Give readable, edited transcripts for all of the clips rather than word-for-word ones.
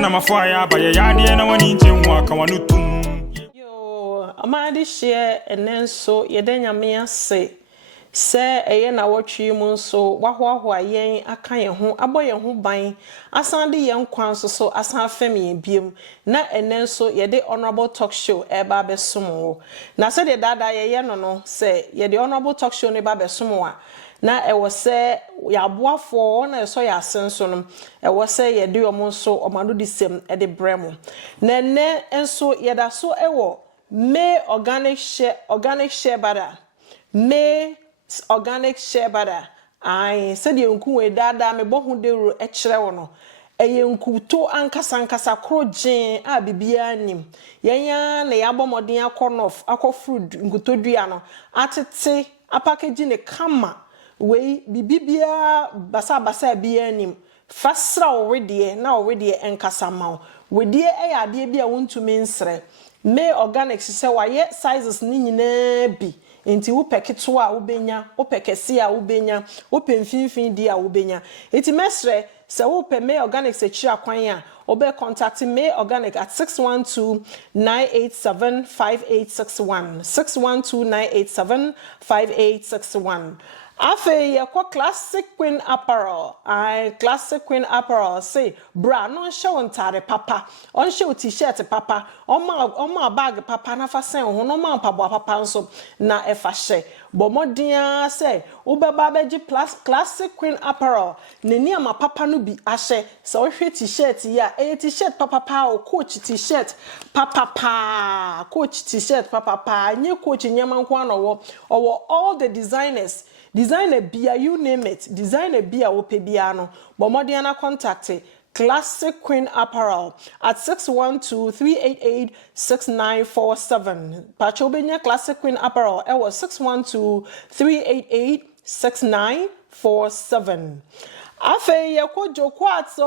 na mafaya ba ya de na wani nchen ka wanu tum. Yo, amadi share enenso yedenya me ase. Se eye na wotwe mu nso wahoahoa yen aka ye ho aboye ho ban asan de yen kwan so asan afem ye biem na enenso yede honorable talk show eba besom wo na se de dada ye no se yede honorable talk show ne ba besom wa na ewo se ya boafo na eso ya asenso no ewo se yede omo nso omado disem de bremo na ne enso yeda so ewo me organic share bada me organic share butter ai said ye nku we dada me bohu dero e kire wo no eye nku to ankasa krojin a bibia nim yenya na yabomoden akonof akofruit nkutodua no atete apackage ne kama we bibia basa bia nim fasra already na already enkasa ma we die e ade bia wontumi nsre me organic se waye sizes ni nyina bi enti wo peketo a wo benya wo pekese a wo benya wo pemfinfin di a wo benya enti mesre se wo pe me organic se chira kwan a obe contact me organic at 612-987-5861 612-987-5861 afe ye kwa classic queen apparel classic queen apparel say bra no show ntare papa on show t-shirt papa on ma bag papa na fa sen ho no ma pabo papa nso na e fa hye bomodia say ubeba beji classic queen apparel ne ni ama papa no bi ahye se o hwe t-shirt ya t-shirt papa o coach t-shirt papa coach t-shirt papa nye coach nyama nko anowo all the designers designer bia you name it designer bia ope bia no bomodiana contact Classic Queen Apparel at 612-388-6947 Pachobenya Classic Queen Apparel it was 612-388-6947 afe yeko jokwat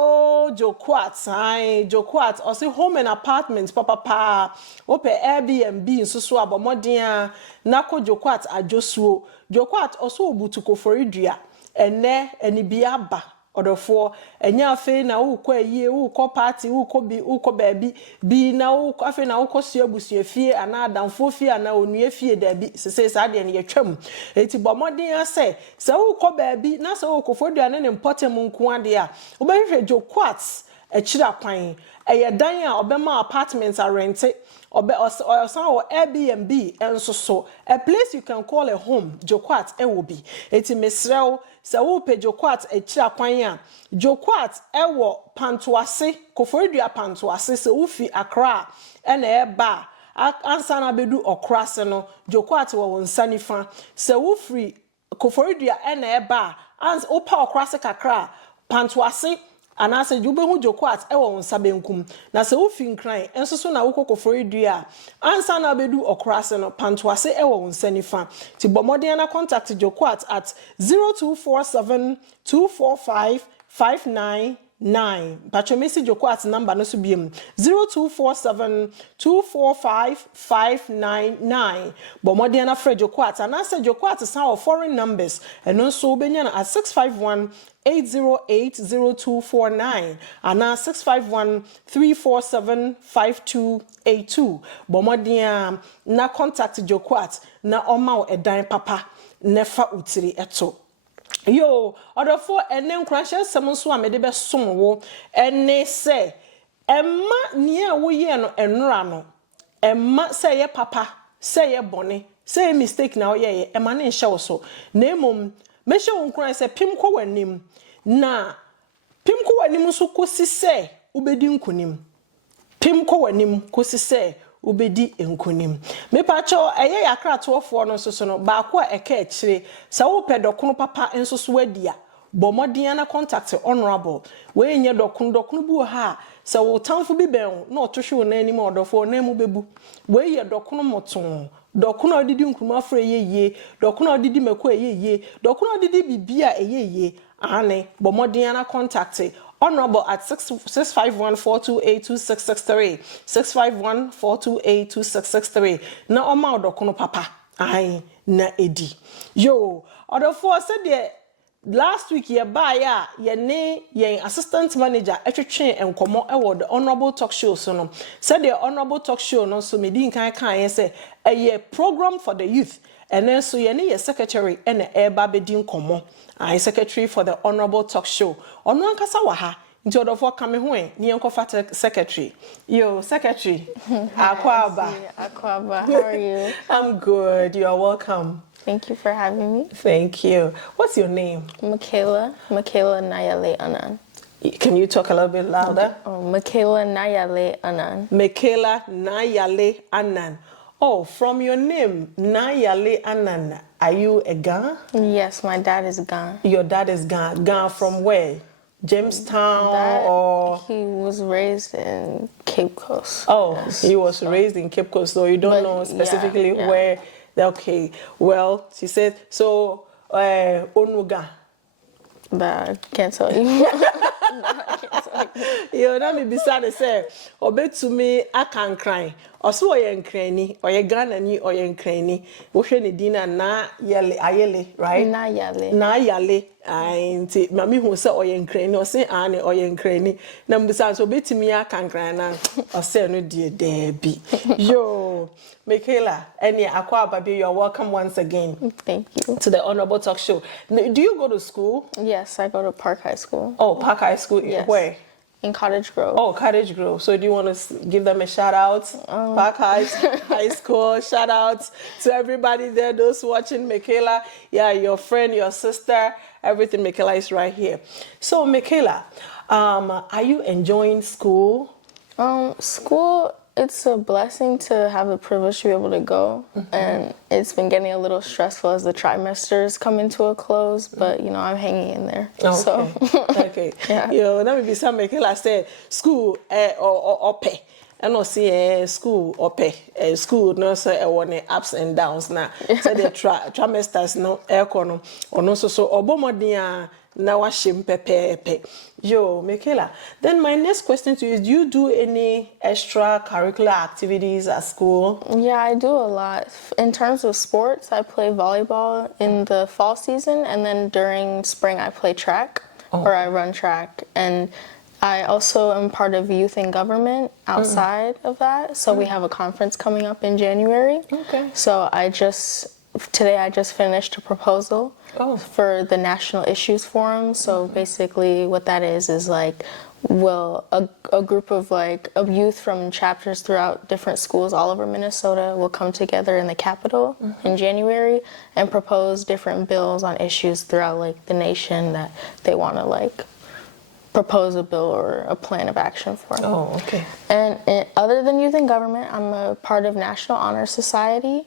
o si home and apartments papa ope Airbnb nsusu abomodin na ko jokwat ajosuo jokwat oso obutuko foridua ene bia ba odofo enya afe na ukọ ayie ukọ party ukọ baabi bi na ukọ afe na ukọ suabusua fie ana adamfo fie ana onue fie dabi sese sa de ne yetwam eti bomodin ase se ukọ baabi na se ukọ fodua ne important nko ade a obehwe jokwat akira kwan eye dan a obema apartments are rented or Airbnb enso so a place you can call a home jokwat e will be eti mesrew se wo pe jokwat akira kwan a jokwat e wo pantoase koforidua pantoase se wo fi Accra e na e ba ansa na bedu okrase no jokwat wo nsanifa se wo free koforidua e na e ba ans opa okrase kakra pantoase anase jubehu jokwat ewo nsa benkum na se wo finkran enso so na wo kokoforidua ansa na bedu okrase no pantoase ewo nsa nifa ti bomoden na contact jokwat at 0247-245-599 Pachomesi jokwat number no so biem 0247-245-599 bomoden na fra jokwat anase jokwat san of foreign numbers eno so benya na at 651-808-0249 and now 651-347-5282. Bomodia na contact jokwat na oma edan papa nefa utiri eto. Yo, odofo ene nkrahye sem so amede be som wo ene se emma nie wo ye no enura no emma se ye papa se ye bone se ye mistake na wo ye emma ne nhye wo so na emom mehye wo nkran se pim kɔ wanim na pim kɔ wanim so kosi se ubedi nkunim pim kɔ wanim kosi se ubedi enkunim me pacho eye yakra tofo no so no ba ko eka akire se wo pedokono papa enso so wadia bomodin na contact honorable we nye dokono bu ha se wo tamfo bi ben na otohwe na anim odofo na mu bebu we ye dokono moton dokono odidi nkuma afre yeye dokono odidi meko yeye dokono odidi bibia yeye ane bomodin na contact honorable at 651-428-2663 651-428-2663 na oma odokono papa ai na edi yo odofo se de last week ye buy ye ne ye assistant manager etwetwe enkomo e the honorable talk show so no said the honorable talk show no so me din kan say a program for the youth and then so ye ne ye secretary and eba be din komo I secretary for the honorable talk show ono ankasa wa ha nti odofo kame ho ni enkofa secretary yo secretary Akwaba how are you? I'm good, you are welcome. Thank you for having me. Thank you. What's your name? Michaela Nayale Anan. Can you talk a little bit louder? Oh, Michaela Nayale Anan. Michaela Nayale Anan. Oh, from your name, Nayale Anan, are you a Ga? Yes, my dad is Ga. Your dad is Ga. Ga from where? Jamestown or? He was raised in Cape Coast. Oh, yes. He was raised in Cape Coast, so you don't know specifically where. Okay, well, she said, so, Onuga. But I can't tell you. No, I can't tell you. You know, me beside say, obe to me, I can cry. Also, I am cranny, or ye Ghana ni, or ye cranny. Woshe ni dina na yale, ayele, right? Na yale. Na yale. I see, Mammy who say, or ye cranny, or say, Anne, or ye cranny. Number besides, obe to me, I can cry now, or say, no, dear, Debbie. Yo, Michaela, any Aqua Baby, you're welcome once again. Thank you. To the Honorable Talk Show. Do you go to school? Yes, I go to Park High School. Oh, Park High School. Yes. Where? In Cottage Grove. Oh, Cottage Grove. So do you want to give them a shout out? Park High School. Shout out to everybody there, those watching. Michaela, yeah, your friend, your sister, everything. Michaela is right here. So Michaela, are you enjoying school? School, it's a blessing to have the privilege to be able to go, and it's been getting a little stressful as the trimesters come into a close, but you know, I'm hanging in there. Okay. So. Okay. Yeah. You know, that may be some Michaela said school or pay. I don't see school or pay. School no say one ups and downs now. So the trimesters no aircon or no so obomodia na washim pepe. Yo, Michaela. Then my next question to you is, do you do any extracurricular activities at school? Yeah, I do a lot. In terms of sports, I play volleyball in the fall season, and then during spring I play track, or I run track. And I also am part of youth in government outside of that. So we have a conference coming up in January. Okay. So today I just finished a proposal for the National Issues Forum. So basically what that is like, a group of youth from chapters throughout different schools all over Minnesota will come together in the Capitol in January and propose different bills on issues throughout the nation that they want to propose a bill or a plan of action for. Oh, okay. And other than youth in government, I'm a part of National Honor Society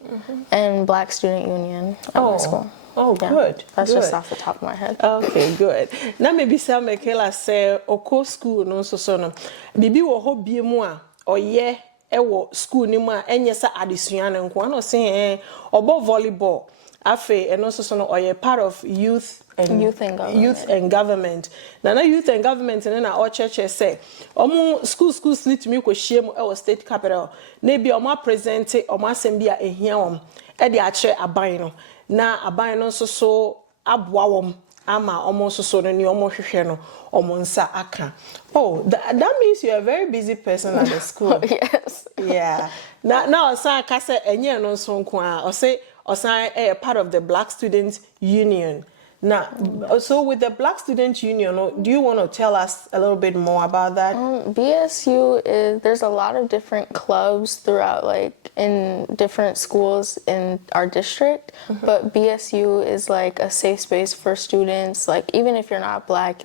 and Black Student Union at my school. Oh, yeah, good. That's good. just off the top of my head. Okay, good. Now maybe some Michaela say oko school no so no. Bibi wo ho bie mu a oye ewo school ni mu a enye sa adesua na nko no say obo volleyball. Afe eno so no oye part of youth and government. Na youth and government na all churches say omo schools need to me ko hie mu ewo state capital. Na bi omo present omo asem bi a ehia wom e de a kire aban no. Na aban no so aboa wom ama omo so no ni omo hwehwe no omo nsa aka. Oh, that means you're a very busy person at the school. Oh, yes. Yeah. Now osan ka say enye no so nko a o say osan a part of the Black Student Union. Now, so with the Black Student Union, do you want to tell us a little bit more about that? BSU there's a lot of different clubs throughout, in different schools in our district, but BSU is a safe space for students, even if you're not Black,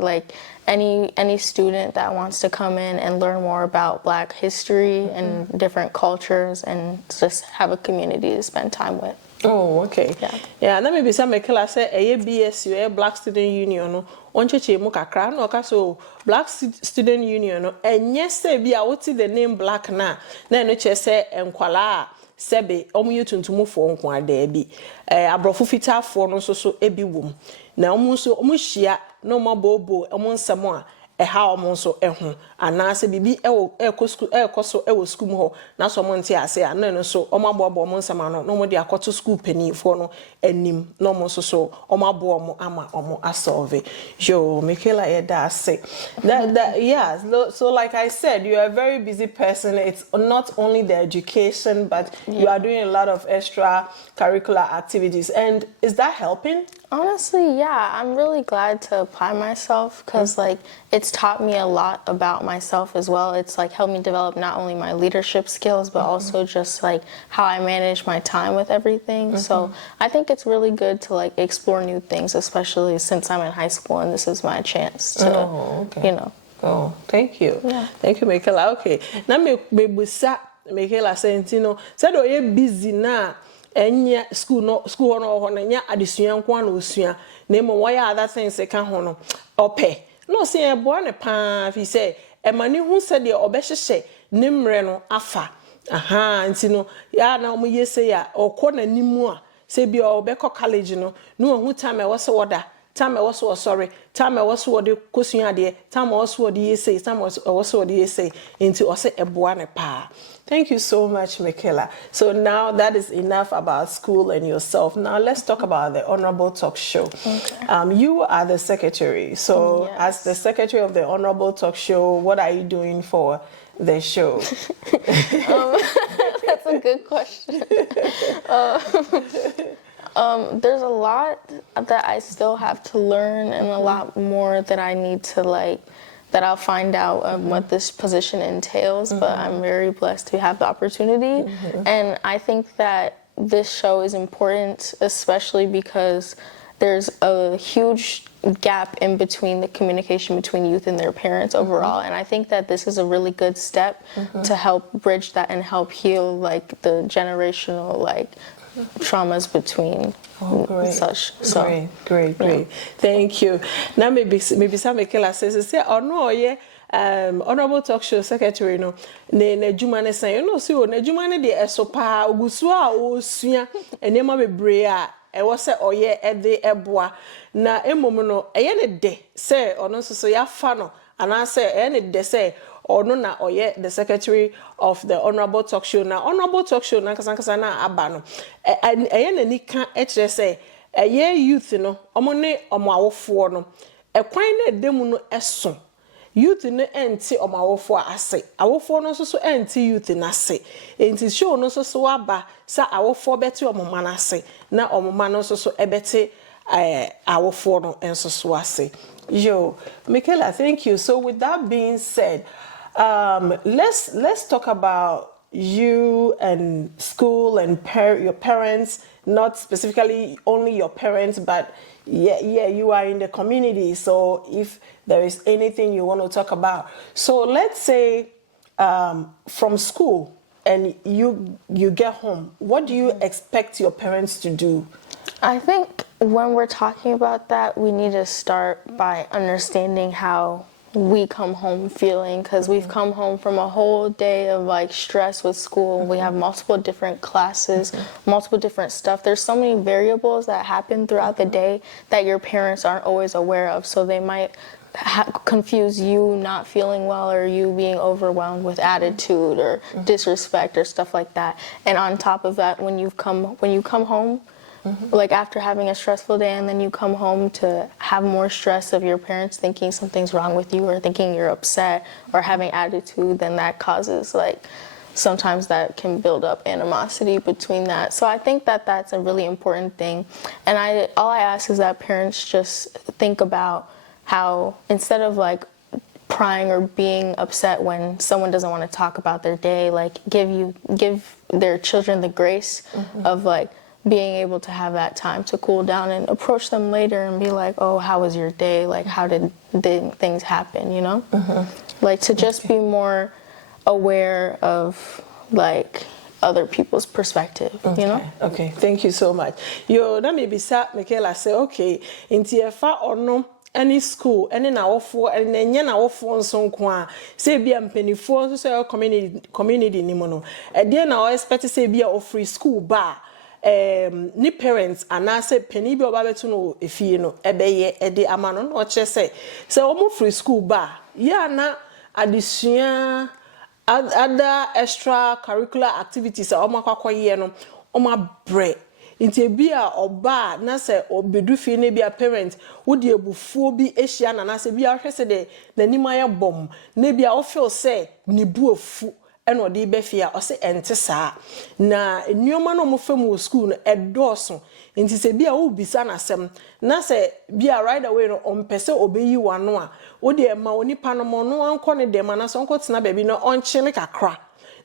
any student that wants to come in and learn more about Black history and different cultures and just have a community to spend time with. Oh, okay. Yeah. Let me be some Michaela say BSU, Black Student Union, no, oncheche mu kakra no ka so Black Student Union no enye se bia woti the name Black na no che se enkwala sebe omu yutuntumufo nko ada bi abrofo fitafo no so ebi wom na omu so omu hia no mabobo omu nsemo a eha omu so eho anaasɛ bibi ɛkɔ school ɛkɔ so ɛwɔ school mu hɔ na so ɔmo nte ase a na no so ɔmo aboaboa ɔmo nsɛm ano na ɔmo de akɔto school panimfoɔ no anim na ɔmo nso so ɔmo aboa ɔmo ama ɔmo asolve yo Michaela yɛda ase that yeah so like I said you are a very busy person. It's not only the education but you are doing a lot of extra curricular activities, and is that helping? Honestly, yeah, I'm really glad to apply myself because like it's taught me a lot about myself as well. It's like helped me develop not only my leadership skills but also just like how I manage my time with everything. So I think it's really good to like explore new things, especially since I'm in high school and this is my chance to, you know. Oh, thank you. Yeah. Thank you, Michaela. Okay. Now me busa Michaela saying, said oh you busy now. Enya school no ho na nya adesua nko na osua na emo why other things e ka ho no ope no se e bo ne pa fi se e mani hu se de obehhehye ne mre no afa aha nti no ya na omo yese ya okọ na nimu a se bi obekọ college no no hu time e wose woda time e wose sorry time e wose wode kosua ade time e wose wode yese time e wose wode yese nti o se e bo ne pa. Thank you so much, Michaela. So now that is enough about school and yourself. Now let's talk about the Honorable Talk Show. Okay. You are the secretary. So yes. As the secretary of the Honorable Talk Show, what are you doing for the show? That's a good question. There's a lot that I still have to learn and a lot more that I need to like that I'll find out what this position entails, but I'm very blessed to have the opportunity. And I think that this show is important, especially because there's a huge gap in between the communication between youth and their parents overall. And I think that this is a really good step to help bridge that and help heal like the generational like traumas between such. So Great. Thank you. Now maybe some Michaela says say oh no yeah Honorable Talk Show secretary no ne adwuma ne san you know see o na adwuma ne de esopa ogusu a osua enema bebre a e wo se oye ede eboa na emom no eye ne de say ono so ya fa no ana say eye ne de say ono na oye the secretary of the Honorable Talk Show. Now Honorable Talk Show na kasankasa na aba no eye na ni ka e kire say eye youth no omo ne omo awofo no ekwan na edemu no eso youth no enti omo awofo ase awofo no so enti youth na ase enti show no so aba sa awofo beti omo ma na ase na omo ma no so ebeti awofo no enso so ase. Yo Michaela, thank you. So with that being said, let's talk about you and school and your parents, not specifically only your parents, but yeah, you are in the community. So if there is anything you want to talk about, so let's say from school and you get home, what do you expect your parents to do? I think when we're talking about that, we need to start by understanding how we come home feeling, because we've come home from a whole day of like stress with school. We have multiple different classes, multiple different stuff. There's so many variables that happen throughout the day that your parents aren't always aware of. So they might confuse you not feeling well or you being overwhelmed with attitude or disrespect or stuff like that. And on top of that, when you come home, like after having a stressful day and then you come home to have more stress of your parents thinking something's wrong with you or thinking you're upset or having attitude, then that causes like sometimes that can build up animosity between that. So I think that that's a really important thing. And all I ask is that parents just think about how instead of like crying or being upset when someone doesn't want to talk about their day, like give their children the grace of like being able to have that time to cool down and approach them later and be like, oh, how was your day? Like, how did things happen, you know? Like, to just be more aware of, like, other people's perspective, you know? Okay, thank you so much. Yo, that may be sad, Michaela, say, okay, into a far or no, any school, any now for, and then yana for some qua, say be a penny for so community nimono. And then I expect to say be a free school bar. Ni parents anase penny be obabetu no efie no ebeye ede amano no che say omo free school ba ya na adesua other extra curricular activities a omakwakoye no omabre nti bia oba na se obedu fi na bia parent wo de ebufuo bi ehia na se bia hwese de nanima ye bom na bia o feel say ni bu ofu eno de be fia o se ente saa na nneoma no mo fam wo school no edoso nti se bia wo bisa na sem na se bia right away no ompese obeyi wano a wo de ma onipa no mo no anko ne de ma na so onko tena ba bi no onchene kakra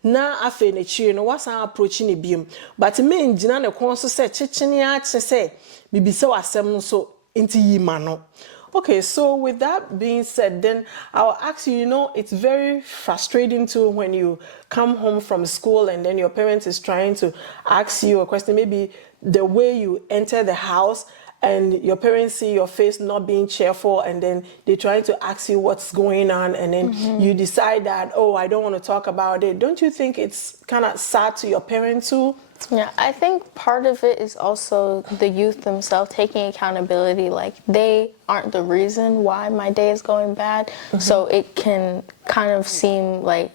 na afe na chie no wasan approach ne biem but me ngina ne kon so se chichene a che se bibisa wasem no so nti yi ma no. Okay, so with that being said, then I'll ask you, you know, it's very frustrating too when you come home from school and then your parents is trying to ask you a question, maybe the way you enter the house and your parents see your face not being cheerful and then they're trying to ask you what's going on and then you decide that, oh, I don't want to talk about it. Don't you think it's kind of sad to your parents too? Yeah, I think part of it is also the youth themselves taking accountability. Like, they aren't the reason why my day is going bad. So it can kind of seem like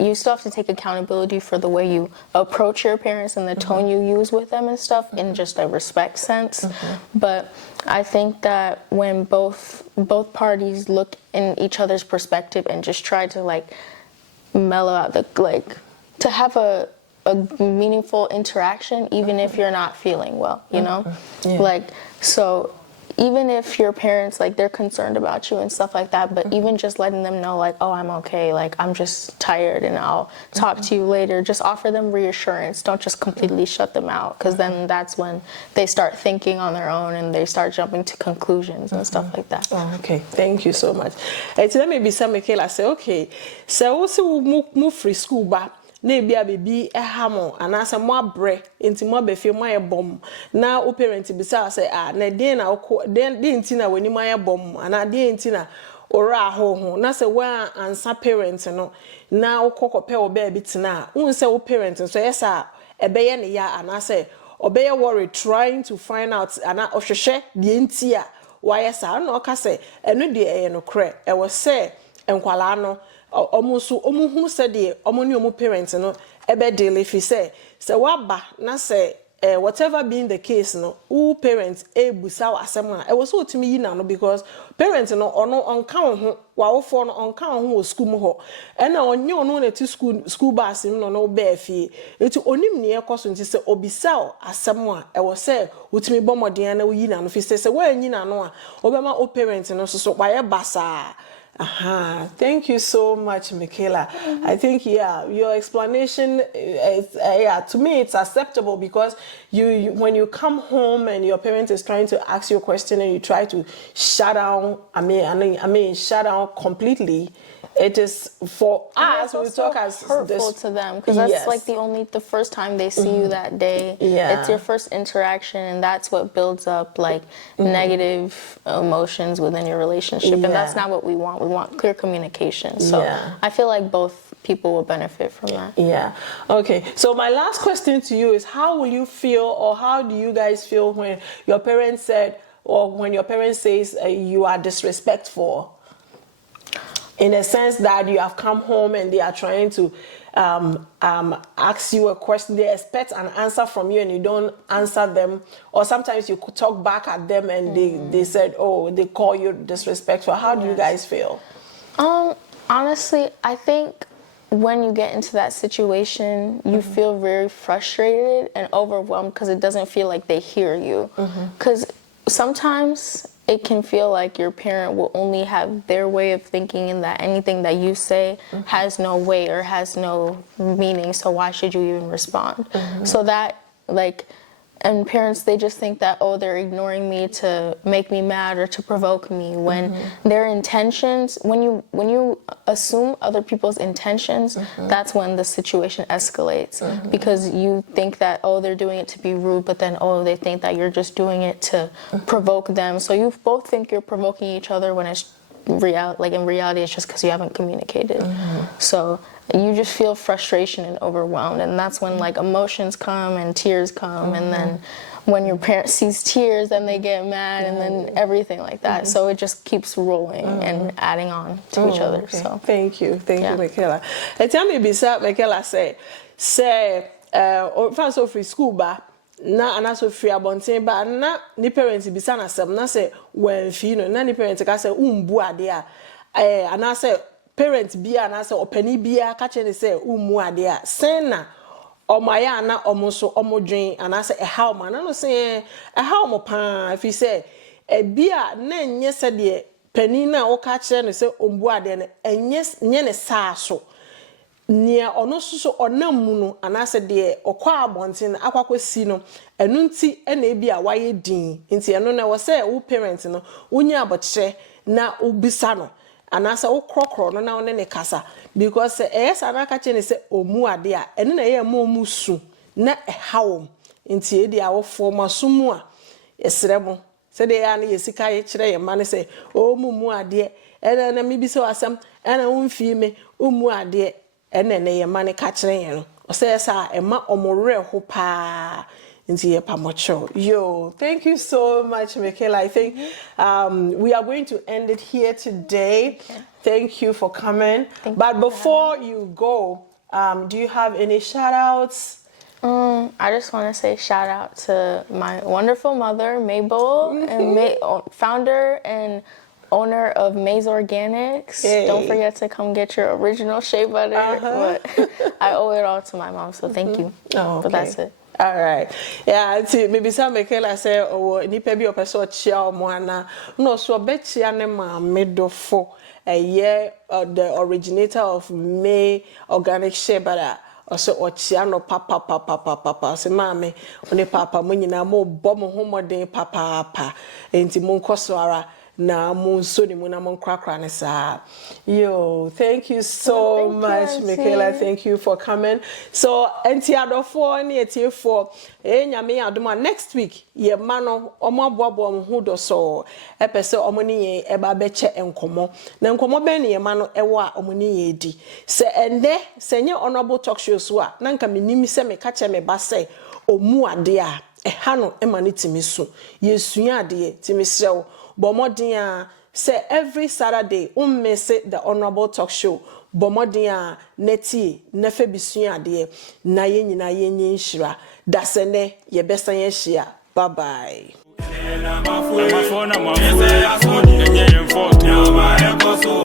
you still have to take accountability for the way you approach your parents and the tone you use with them and stuff in just a respect sense. But I think that when both parties look in each other's perspective and just try to like mellow out the to have a meaningful interaction, even if you're not feeling well, you know? So even if your parents, like, they're concerned about you and stuff like that, but even just letting them know, like, oh, I'm okay, like, I'm just tired and I'll talk to you later, just offer them reassurance. Don't just completely shut them out, because then that's when they start thinking on their own and they start jumping to conclusions and stuff like that. Oh, okay, thank you so much. So let me be some Michaela say, okay, so also move free school back. Na bia bebi ehamo anasa mo abre enti mo abefie mo ayebom na o parent bisa say na den na den enti na wani mo ayebom ana den enti na ora ho na say wa ansa parent no na okokope oba bi tina un say o parent so yesa ebeye ne ya anasa obeye worry trying to find out ana ohwehwe de enti a wa yesa na oka say eno de eye no kre e wo say enkwala no almost who said the omo parents no ebe daily fi say waba na say whatever being the case no who parents busa asem na was so to me yi na no because parents no ono onka ho wa wo for no onka ho wo school mu ho e na onye ono na ti school bus no be afie eti onim ne ekoso nti say obisa asem a was say wotimi bomoden na wo yi na no fi say wa anyi na no a obema o parents no so wa ye basa. Thank you so much, Michaela. I think, your explanation is, to me, it's acceptable because you when you come home and your parent is trying to ask you a question and you try to shut down, shut down completely. It is for us. We talk as hurtful to them because that's like the first time they see you that day. It's your first interaction, and that's what builds up like negative emotions within your relationship, and that's not what we want. We want clear communication. So I feel like both people will benefit from that. Okay. So my last question to you is: how will you feel, or how do you guys feel when your parents said, or when your parents says you are disrespectful? In a sense that you have come home and they are trying to ask you a question, they expect an answer from you and you don't answer them, or sometimes you could talk back at them and they said, oh, they call you disrespectful. How do you guys feel? Honestly, I think when you get into that situation, you feel very frustrated and overwhelmed because it doesn't feel like they hear you. Because sometimes it can feel like your parent will only have their way of thinking and that anything that you say has no weight or has no meaning, so why should you even respond? So that, and parents, they just think that, oh, they're ignoring me to make me mad or to provoke me, when their intentions, when you assume other people's intentions, that's when the situation escalates, because you think that, oh, they're doing it to be rude, but then, oh, they think that you're just doing it to provoke them. So you both think you're provoking each other when it's in reality it's just because you haven't communicated. So you just feel frustration and overwhelmed, and that's when like emotions come and tears come, and then when your parent sees tears, then they get mad, and then everything like that. So it just keeps rolling and adding on to each other. Okay. So thank you, Michaela. And tell me, Bisa, Michaela say, fan so free school ba na anaso free abonten ba na ni parents bisa na sem na say when fi no na ni parents ka say umbu ade a anase parents bia anase opani bia ka che ne say ummu ade a sen na omaya na omoso omodwen anase how man no say how mo pa if you say bia na nye se de pani na o ka che ne say umbu ade na nye ne sa so nia ono so onam mu no anase de okwa abonten akwakwasi no enu nti na ebia waye din nti eno na wo say wo parents no unya aboche na ubisa no anase wo krokro no na wo ne kasa because esa na ka che ne say omu ade a eno na ye ma omu su na ehawom nti edi a wo forma sumu a esremo se de ya na yesika ye kire ye ma ne say omu mu ade ena na mi bi se wasam ena wo mfi me omu ade ene ne ye mane ka kire yen no o say sa e ma omore ho pa nti ye pamocho. Yo, thank you so much, Michaela. I think we are going to end it here today. Okay. Thank you for coming. But before you go, do you have any shout outs? I just want to say shout out to my wonderful mother, Mabel, and founder and owner of Maze Organics. Hey. Don't forget to come get your original shea butter. But I owe it all to my mom, so thank you. Oh, okay. But that's it. All right. Yeah, maybe some Michaela say nipa bi opeso chia omo ana no so be chia ne ma medofo the originator of May Organic Shea Butter. Also ochiano papa se mame one papa mo nyina mo bɔ mo homoden papa enti mo nkoso ara na mo so ni mo na mo krakra ne sa. Yo, thank you so much, Michaela. Thank you for coming. So enti adofo ni etiefo nyame adoma next week ye ma no omo aboabo mo ho do so epese omo ni ye eba beche enkomo na enkomo be ni ye ma no ewo a omo ni ye di se ende se nye honorable talk show so a na nka menim se me ka che me ba se omu ade a eha no ema ni timisu yesua ade timisrew bomodin say every Saturday miss the honorable talk show bomodin neti nefe bisua ade na ye nyina ye nyinhira dasene ye besa ye hia. Bye bye.